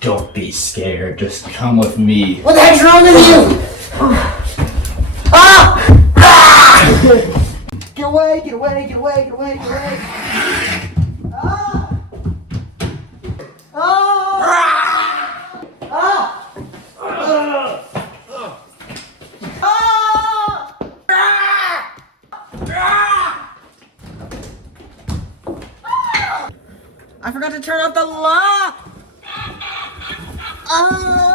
Don't be scared. Just come with me. What the heck's wrong with you? Ah! Get away, get away, get away, get away, get away. Ah! Ah! Ah! I forgot to turn off the lock! Ah!